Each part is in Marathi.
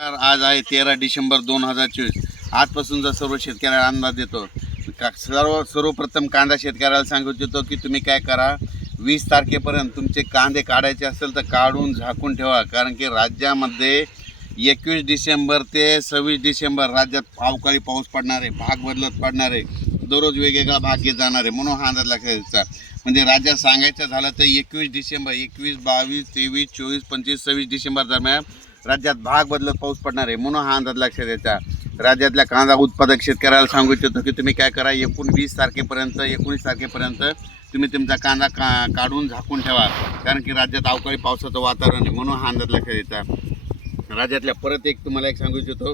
आज आहे 13 डिसेंबर 2024. आजपासूनचा सर्व शेतकऱ्याला अंदाज देतो. सर्वप्रथम कांदा शेतकऱ्याला सांगू इच्छितो की तुम्ही काय करा, 20 तारखेपर्यंत तुमचे कांदे काढायचे असेल तर काढून झाकून ठेवा. कारण की राज्यामध्ये 21 डिसेंबर ते 26 डिसेंबर राज्यात अवकाळी पाऊस पडणार आहे, भाग बदलत पडणार आहे, दररोज वेगवेगळा भाग घेत जाणार आहे. म्हणून हा अंदाज लक्षात घ्यायचा. म्हणजे राज्यात सांगायचं झालं तर 21 डिसेंबर 21, 22, 23, 24, 25, 26 डिसेंबर दरम्यान राज्यात भाग बदलत पाऊस पडणार आहे. म्हणून हा अंदाज लक्षात द्यायचा. राज्यातल्या कांदा उत्पादक शेतकऱ्याला सांगू इच्छितो की तुम्ही काय करा, 19 तारखेपर्यंत तुम्ही तुमचा कांदा काढून झाकून ठेवा. कारण की राज्यात अवकाळी पावसाचं वातावरण आहे. म्हणून हा अंदाज लक्षात द्यायचा. राज्यातल्या परत एक तुम्हाला एक सांगू इच्छितो,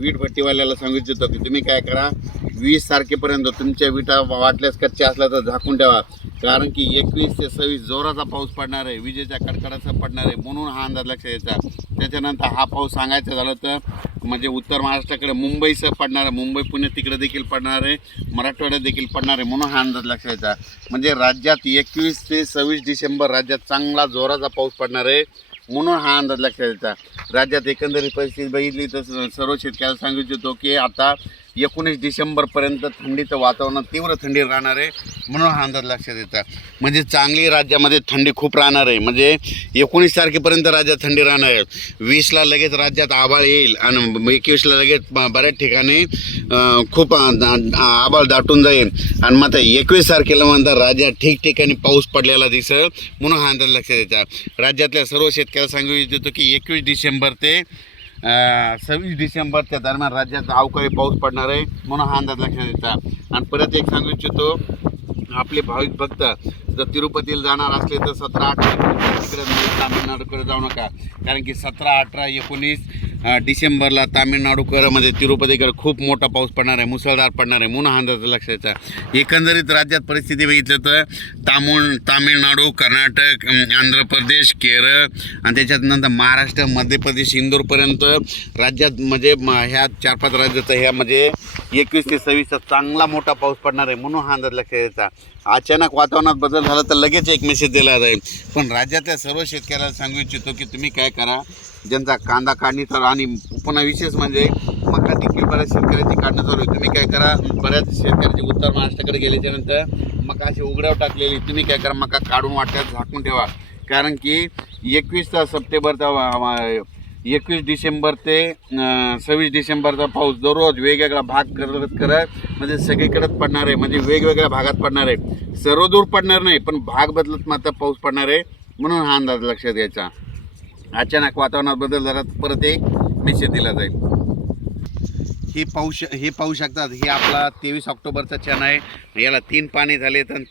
वीट भट्टीवाल्याला सांगू इच्छितो की तुम्ही काय करा, 20 तारखेपर्यंत तुमच्या विटा वाटल्यास कच्च्या असल्या तर झाकून ठेवा. कारण की 21 ते 26 जोराचा पाऊस पडणार आहे, विजेच्या कडकडासह पडणार आहे. म्हणून हा अंदाज लक्षात द्यायचा. त्याच्यानंतर हा पाऊस सांगायचं झालं तर म्हणजे उत्तर महाराष्ट्राकडे मुंबईसह पडणार आहे, मुंबई पुणे तिकडे देखील पडणार आहे, मराठवाड्यात देखील पडणार आहे. म्हणून हा अंदाज लक्षात द्यायचा. म्हणजे राज्यात 21 ते 26 डिसेंबर राज्यात चांगला जोराचा पाऊस पडणार आहे. म्हणून हा अंदाज लक्षात द्यायचा. राज्यात एकंदरीत परिस्थिती बघितली तर सर्व शेतकऱ्याला सांगू इच्छितो की आता 19 डिसेंबरपर्यंत थंडीचं वातावरण तीव्र थंडी राहणार आहे. म्हणून हा अंदाज लक्षात येतात. म्हणजे चांगली राज्यामध्ये थंडी खूप राहणार आहे. म्हणजे 19 तारखेपर्यंत राज्यात थंडी राहणार आहे. 20ला लगेच राज्यात आभाळ येईल आणि 21ला लगेच बऱ्याच ठिकाणी खूप आभाळ दाटून जाईल. आणि मग 21 तारखेला म्हणतात राज्यात ठिकठिकाणी पाऊस पडलेला दिसेल. म्हणून हा अंदाज लक्षात येतात. राज्यातल्या सर्व शेतकऱ्याला सांगू इच्छितो की 21 डिसेंबर ते 26 डिसेंबरच्या दरम्यान राज्यात अवकाळी पाऊस पडणार आहे. म्हणून हा अंदाज लक्षात द्यायचा. आणि परत एक सांगू इच्छितो, आपले भाविक भक्त जर तिरुपतीला जाणार असले तर 17-18 तिकडे तामिळनाडूकडे जाऊ नका. कारण की 17-18-19 डिसेंबरला तामिळनाडूकडे म्हणजे तिरुपतीकडे खूप मोठा पाऊस पडणार आहे, मुसळधार पडणार आहे. म्हणून हा अंदाज लक्षात द्यायचा. एकंदरीत राज्यात परिस्थिती बघितलं तर तामिळनाडू, कर्नाटक, आंध्र प्रदेश, केरळ आणि त्याच्यानंतर महाराष्ट्र, मध्य प्रदेश, इंदोरपर्यंत राज्यात म्हणजे ह्या 4-5 राज्यात ह्या म्हणजे 21 ते 26 चांगला मोठा पाऊस पडणार आहे. म्हणून हा अंदाज लक्षात द्यायचा. अचानक वातावरणात बदल झाला तर लगेच एक मेसेज दिला जाईल. पण राज्यातल्या सर्व शेतकऱ्याला सांगू इच्छितो की तुम्ही काय करा, ज्यांचा कांदा काढणीचा आणि पुन्हा विशेष म्हणजे मका देखील बऱ्याच शेतकऱ्याची काढणं चालू आहे. तुम्ही काय करा, बऱ्याच शेतकऱ्याची उत्तर महाराष्ट्राकडे गेल्याच्यानंतर मका अशी उघड्यावर टाकलेली, तुम्ही काय करा मका काढून वाट्यात झाकून ठेवा. कारण की 21 डिसेंबर ते 26 डिसेंबरचा पाऊस दररोज वेगवेगळा भाग करत म्हणजे सगळीकडेच पडणार आहे. म्हणजे वेगवेगळ्या भागात पडणार आहे, सर्वदूर पडणार नाही, पण भाग बदलत मात्र पाऊस पडणार आहे. म्हणून हा अंदाज लक्षात घ्यायचा. अचानक वातावरणात बदल झाला परत एक मेसेज दिला जाईल. हे पाहू शकतात. हे आपला 23 ऑक्टोबरचा क्षण आहे. याला 3 पाणी झालेत आणि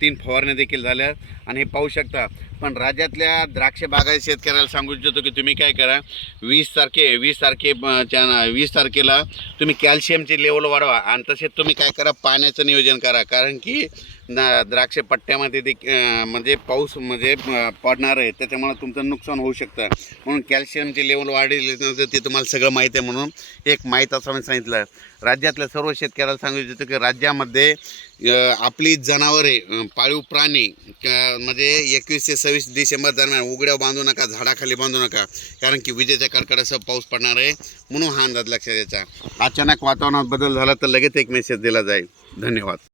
तीन फवारण्या देखील झाल्या. आणि हे पाहू शकता. पण राज्यातल्या द्राक्ष बागायत शेतकऱ्याला सांगू इच्छितो की तुम्ही काय करा, 20 तारखेला तुम्ही कॅल्शियमची लेवल वाढवा. आणि तसेच तुम्ही काय करा, पाण्याचं नियोजन करा. कारण की द्राक्ष पट्ट्यामध्ये म्हणजे पाऊस म्हणजे पडणार आहे, त्याच्यामुळे तुमचं नुकसान होऊ शकतं. म्हणून कॅल्शियमची लेवल वाढली तर ते तुम्हाला सगळं माहीत आहे. म्हणून एक माहीत असं मी सांगितलं. राज्यातल्या सर्व शेतकऱ्याला सांगू इच्छितो की राज्यामध्ये आपली जनावरे, पाळीव प्राणी म्हणजे 21 ते 26 डिसेंबर दरम्यान उघड्या बांधू नका, झाडाखाली बांधू नका. कारण की विजेच्या कडकडासह पाऊस पडणार आहे. म्हणून हा अंदाज लक्षात द्यायचा. अचानक वातावरणात बदल झाला तर लगेच एक मेसेज दिला जाईल. धन्यवाद.